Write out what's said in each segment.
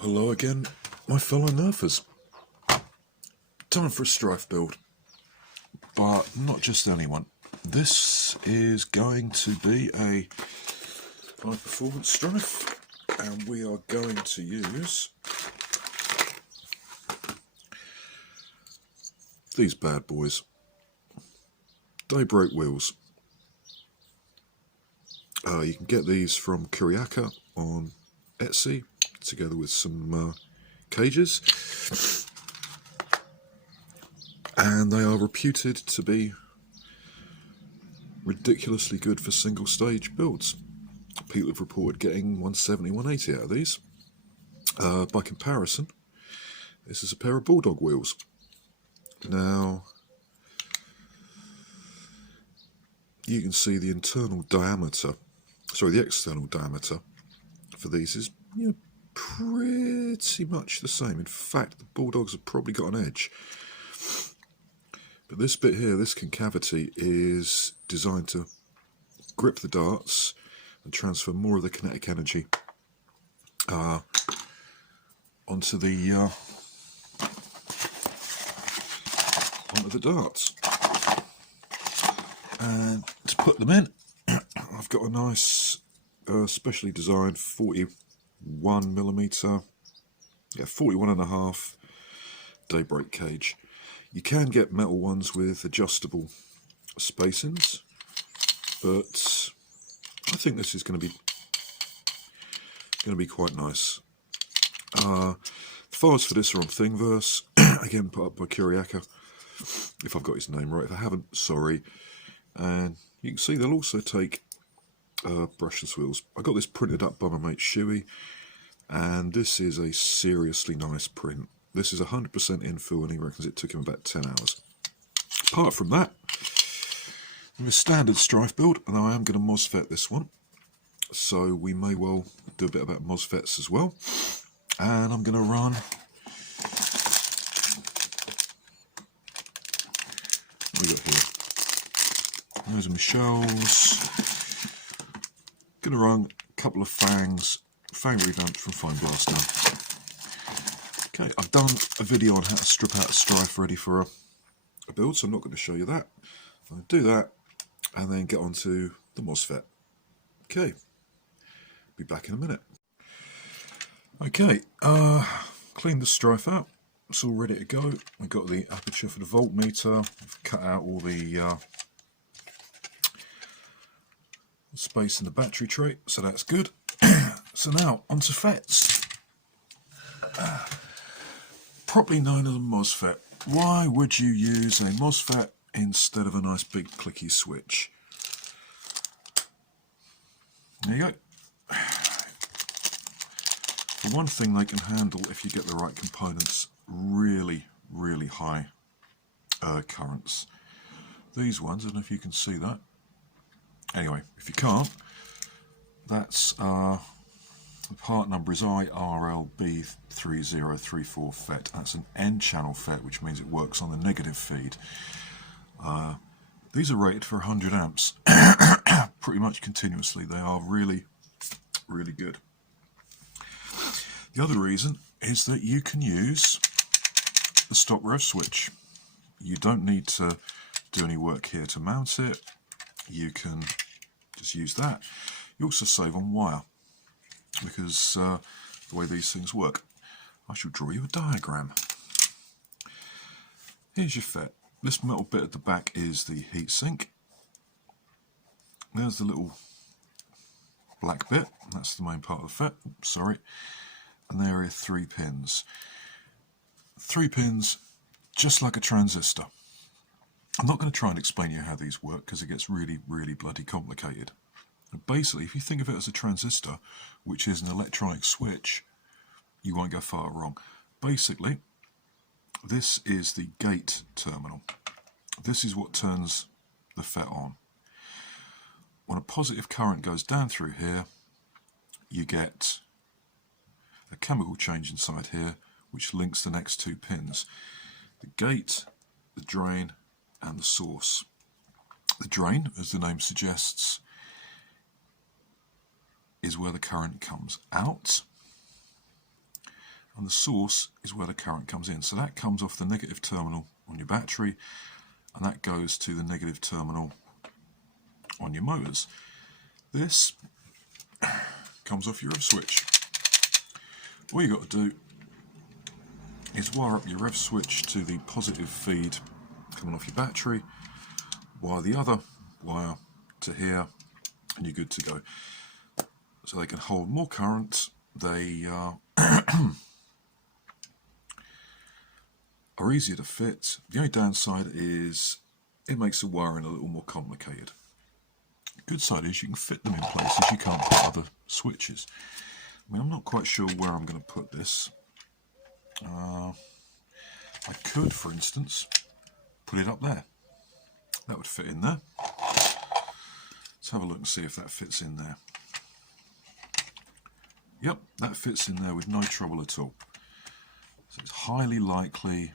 Hello again, my fellow Nerfers. Time for a stryfe build, but not just anyone. This is going to be a high performance stryfe, and we are going to use these bad boys, Daybreak wheels. You can get these from Kuryaka on Etsy, together with some cages, and they are reputed to be ridiculously good for single stage builds. People have reported getting 170, 180 out of these. By comparison, this is a pair of Bulldog wheels. Now, you can see the external diameter for these is pretty much the same. In fact, the Bulldogs have probably got an edge. But this bit here, this concavity, is designed to grip the darts and transfer more of the kinetic energy onto the darts. And to put them in, I've got a nice specially designed 41mm, 41.5 Daybreak cage. You can get metal ones with adjustable spacings, but I think this is going to be quite nice. The files for this are on Thingiverse, again put up by Kuryaka, if I've got his name right. If I haven't, sorry. And you can see they'll also take brushless wheels. I got this printed up by my mate Shuey, and this is a seriously nice print. This is 100% infill, and he reckons it took him about 10 hours. Apart from that, with a standard stryfe build, and I am going to MOSFET this one, so we may well do a bit about MOSFETs as well. And I'm going to run what we got here. Those are my shells. Going to run a couple of fang revamps from Fine Blaster. Okay, I've done a video on how to strip out a stryfe ready for a build, so I'm not going to show you that. I'll do that and then get on to the MOSFET. Okay, be back in a minute. Okay, cleaned the stryfe out. It's all ready to go. I've got the aperture for the voltmeter. I've cut out all the space in the battery tray, so that's good. So now onto FETs. Properly known as a MOSFET. Why would you use a MOSFET instead of a nice big clicky switch? There you go. For one thing, they can handle, if you get the right components, really, really high currents. These ones, I don't know if you can see that. Anyway, if you can't, that's the part number is IRLB3034 FET. That's an N-channel FET, which means it works on the negative feed. These are rated for 100 amps, pretty much continuously. They are really, really good. The other reason is that you can use the stop rev switch. You don't need to do any work here to mount it. You can just use that. You also save on wire, because the way these things work. I shall draw you a diagram. Here's your FET. This metal bit at the back is the heatsink. There's the little black bit. That's the main part of the FET. Oops, sorry. And there are 3 pins. 3 pins, just like a transistor. I'm not going to try and explain to you how these work, because it gets really, really bloody complicated. But basically, if you think of it as a transistor, which is an electronic switch, you won't go far wrong. Basically, this is the gate terminal. This is what turns the FET on. When a positive current goes down through here, you get a chemical change inside here, which links the next 2 pins. The gate, the drain, and the source. The drain, as the name suggests, is where the current comes out. and the source is where the current comes in. So that comes off the negative terminal on your battery, and that goes to the negative terminal on your motors. This comes off your rev switch. All you got to do is wire up your rev switch to the positive feed coming off your battery, wire the other wire to here, and you're good to go. So they can hold more current. They are easier to fit. The only downside is it makes the wiring a little more complicated. Good side is you can fit them in places you can't put other switches. I mean, I'm not quite sure where I'm going to put this. I could, for instance, put it up there. That would fit in there. Let's have a look and see if that fits in there. Yep, that fits in there with no trouble at all. So it's highly likely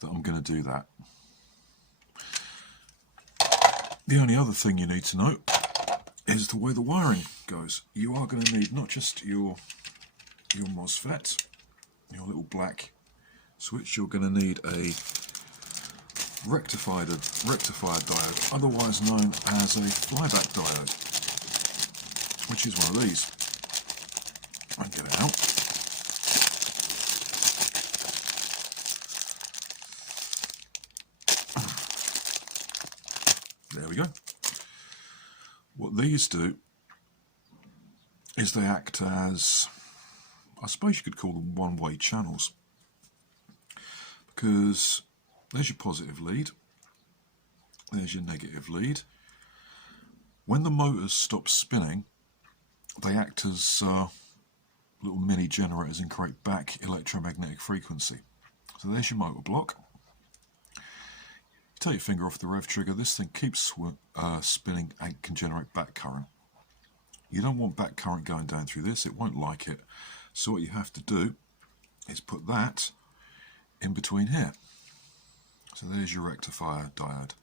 that I'm going to do that. The only other thing you need to know is the way the wiring goes. You are going to need not just your MOSFET, your little black switch, you're going to need a rectifier diode, otherwise known as a flyback diode, which is one of these. I can get it out. There we go. What these do is they act as, I suppose you could call them one-way channels, because there's your positive lead, there's your negative lead. When the motors stop spinning, they act as little mini generators and create back electromagnetic frequency. So there's your motor block. You take your finger off the rev trigger, this thing keeps spinning and can generate back current. You don't want back current going down through this, it won't like it. So what you have to do is put that in between here. So there's your rectifier diode.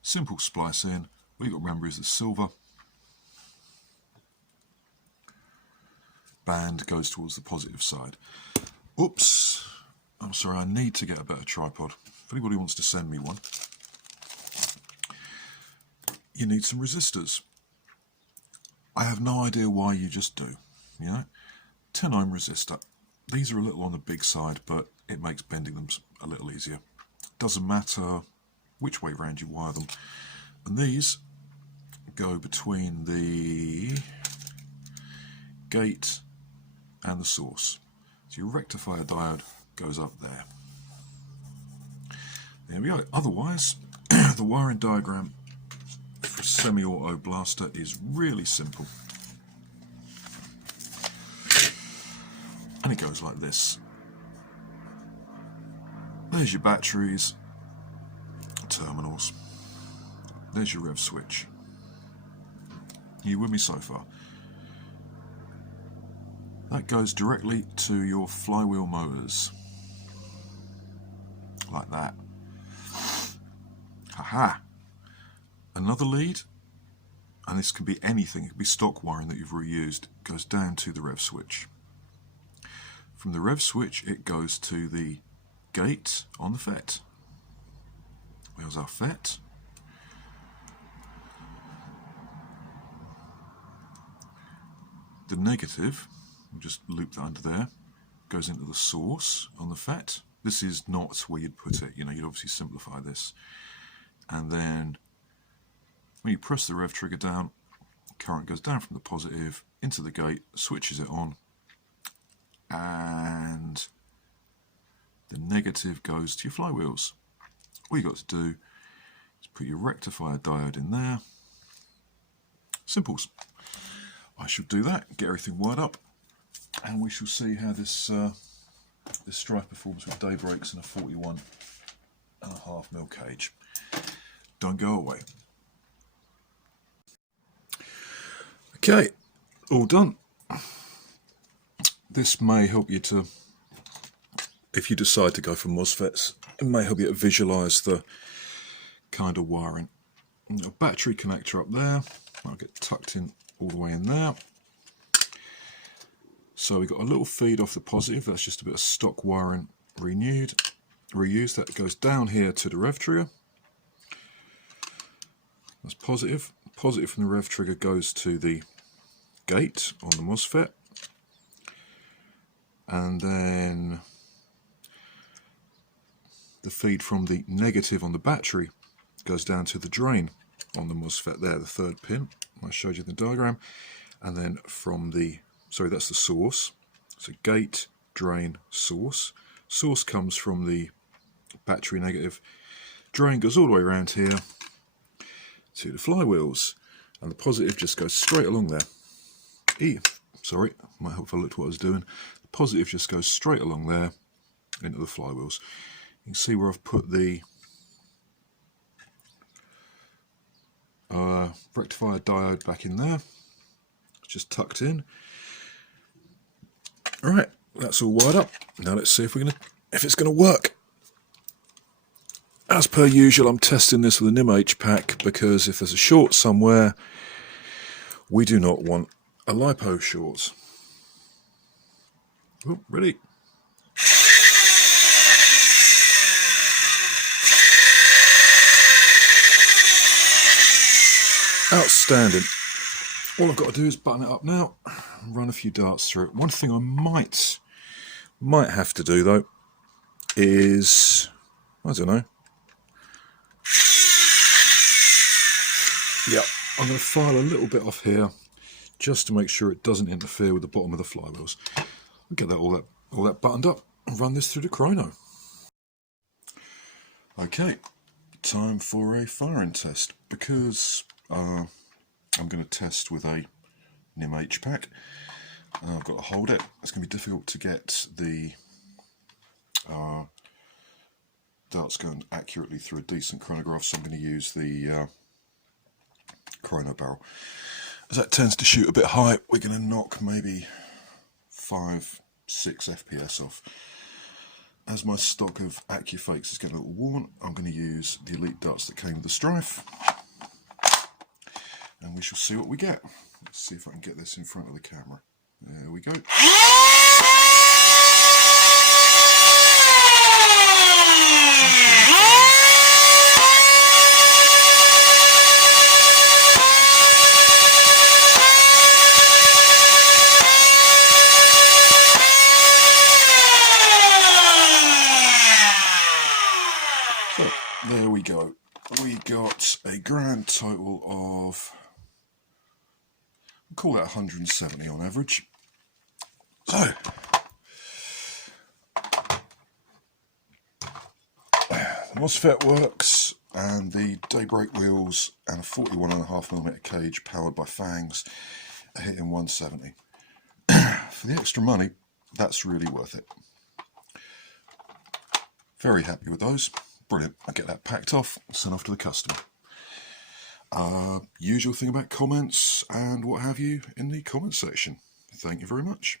Simple splice in. What you've got to remember is the silver band goes towards the positive side. Oops, I'm sorry, I need to get a better tripod. If anybody wants to send me one, you need some resistors. I have no idea why, you just do. You know, 10 ohm resistor. These are a little on the big side, but it makes bending them a little easier. Doesn't matter which way round you wire them. And these go between the gate and the source. So your rectifier diode goes up there. There we go. Otherwise, the wiring diagram for a semi-auto blaster is really simple. And it goes like this. There's your batteries, terminals. There's your rev switch. Are you with me so far? That goes directly to your flywheel motors. Like that. Haha! Another lead, and this can be anything, it could be stock wiring that you've reused, goes down to the rev switch. From the rev switch it goes to the gate on the FET. Where's our FET? The negative, we'll just loop that under there, goes into the source on the FET. This is not where you'd put it, you know, you'd obviously simplify this. And then when you press the rev trigger down, current goes down from the positive into the gate, switches it on, and the negative goes to your flywheels. All you got to do is put your rectifier diode in there. Simples. I shall do that, get everything wired up, and we shall see how this this stryfe performs with Daybreaks and a 41.5mm cage. Don't go away. Okay, all done. This may help you to, if you decide to go for MOSFETs, it may help you to visualise the kind of wiring. A battery connector up there, that'll get tucked in all the way in there. So we've got a little feed off the positive, that's just a bit of stock wiring reused. That goes down here to the rev trigger. That's positive. Positive from the rev trigger goes to the gate on the MOSFET. And then the feed from the negative on the battery goes down to the drain on the MOSFET there, the third pin I showed you in the diagram. And then from the, sorry, that's the source. So gate, drain, source. Source comes from the battery negative. Drain goes all the way around here to the flywheels. And the positive just goes straight along there. Sorry, might help if I looked what I was doing. The positive just goes straight along there into the flywheels. You can see where I've put the rectifier diode back in there. It's just tucked in. Alright, that's all wired up. Now let's see if it's gonna work. As per usual, I'm testing this with an MH pack because if there's a short somewhere, we do not want a LiPo short. Oh, ready? Outstanding. All I've got to do is button it up now and run a few darts through it. One thing I might have to do though is, I don't know. Yeah, I'm going to file a little bit off here just to make sure it doesn't interfere with the bottom of the flywheels. I'll get that all that buttoned up and run this through the chrono. Okay, time for a firing test. Because I'm going to test with a MH pack, I've got to hold it. It's going to be difficult to get the darts going accurately through a decent chronograph, so I'm going to use the chrono barrel. As that tends to shoot a bit high, we're going to knock maybe 5-6 FPS off. As my stock of AccuFakes is getting a little worn, I'm going to use the Elite darts that came with the stryfe. And we shall see what we get. Let's see if I can get this in front of the camera. There we go. So, there we go. We got a grand total of, we'll call that 170 on average. So, the MOSFET works, and the Daybreak wheels and a 41.5mm cage powered by fangs are hitting 170. For the extra money, that's really worth it. Very happy with those. Brilliant. I'll get that packed off, sent off to the customer. Usual thing about comments and what have you in the comment section. Thank you very much.